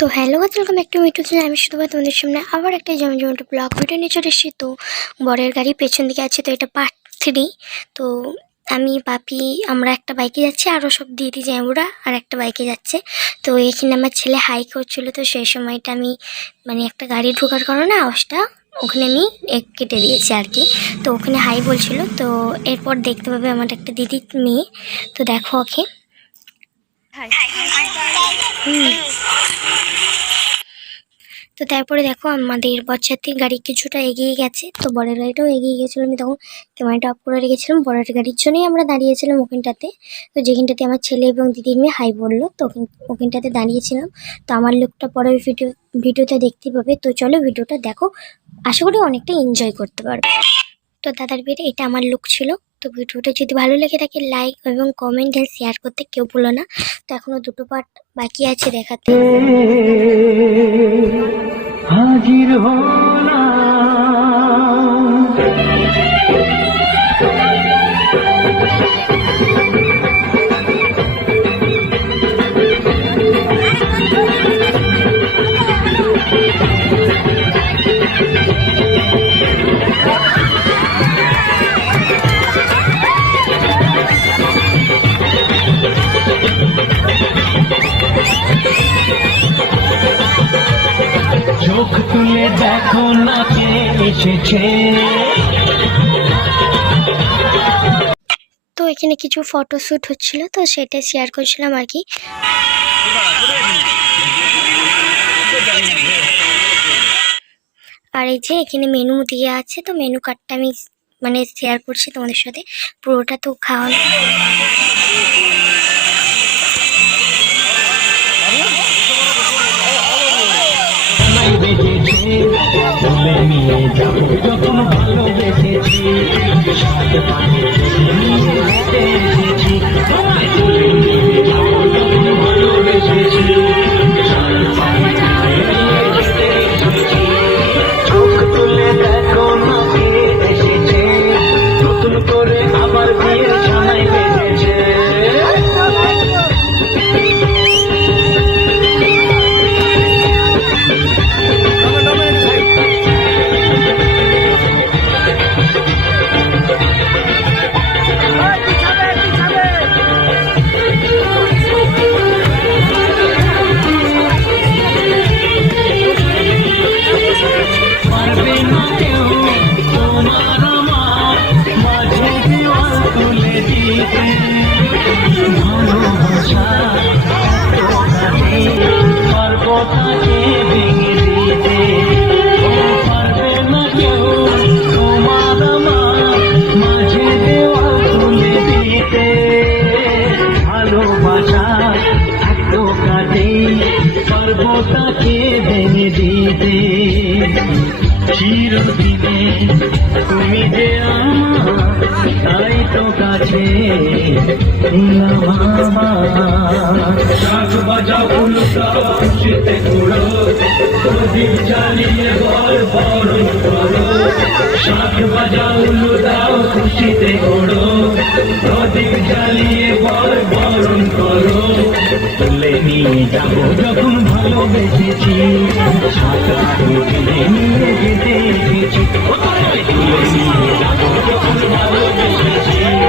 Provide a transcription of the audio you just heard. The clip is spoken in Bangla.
তো hello guys, welcome back to my YouTube channel. আমি শুধু তোমাদের সামনে আবার একটা জমজমাট ব্লগ ভিডিও নিয়ে চলে এসেছি। তো বরের গাড়ি পেছন দিকে আছে, তো এটা পার্ট 3। তো আমি বাপি আমরা একটা বাইকে যাচ্ছি, আরও সব দিদি জ্যামুরা আর একটা বাইকে যাচ্ছে। তো এখানে আমার ছেলে হাই করছিল, তো সেই সময়টা আমি মানে একটা গাড়ি ঢোকার কারণে আওয়াজটা ওখানে আমি কেটে দিয়েছি আর কি। তো ওখানে হাই বলছিল। তো এরপর দেখতে পাবে আমার একটা দিদির মেয়ে। তো দেখো ওকে। তো তারপরে দেখো আমাদের বরযাত্রীর গাড়ি কিছুটা এগিয়ে গেছে, তো বরের গাড়িটাও এগিয়ে গেছিলো। আমি তখন ক্যামেরাটা অফ করে রেখেছিলাম, বরের গাড়ির জন্যই আমরা দাঁড়িয়েছিলাম ওখানটাতে। তো যেখানটাতে আমার ছেলে এবং দিদির মেয়ে হাই বললো, তো ওখানটাতে দাঁড়িয়েছিলাম। তো আমার লুকটা পরে ভিডিওতে দেখতে পাবে। তো চলো ভিডিওটা দেখো, আশা করি অনেকটা এনজয় করতে পারবে। তো দাদার বিয়েতে এটা আমার লুক ছিল। তো ভিডিওটা যদি ভালো লেগে থাকে লাইক এবং কমেন্ট আর শেয়ার করতে কেউ ভুলো না। তো এখনো দুটো পার্ট বাকি আছে দেখাতে। হাজির হলাম চোখ তুলে দেখো না কে এসেছে। তো এখানে কিছু ফটোশ্যুট হচ্ছিল, তো সেটা শেয়ার করছিলাম আর কি। আর এই যে এখানে মেনু দিয়ে আছে, তো মেনু কার্ডটা আমি মানে শেয়ার করছি তোমাদের সাথে, পুরোটা তো খাওয়া। যখন ভালোবেসেছি চোখ তুলে দেখো না কে এসেছে, নতুন করে আবার বিয়ের জানাই বেজেছে। তাকে ভেঙে দিতে চিরদিনে তুমি যে আমার, তাই তো কাছে শাঁখ বাজাও উল্টাও খুশিতে ঘোড়ো, প্রদীপ জ্বালিয়ে বল বরণ করো। শাঁখ বাজাও উল্টাও খুশিতে ঘোড়ো, প্রদীপ জ্বালিয়ে বল বরণ করো। তুলে নিয়ে যাবো যখন ভালোবেসেছি, সাঁতার তুলে নিয়ে যেতে এসেছি। তুলে নিয়ে যাবো যখন ভালোবেসেছি।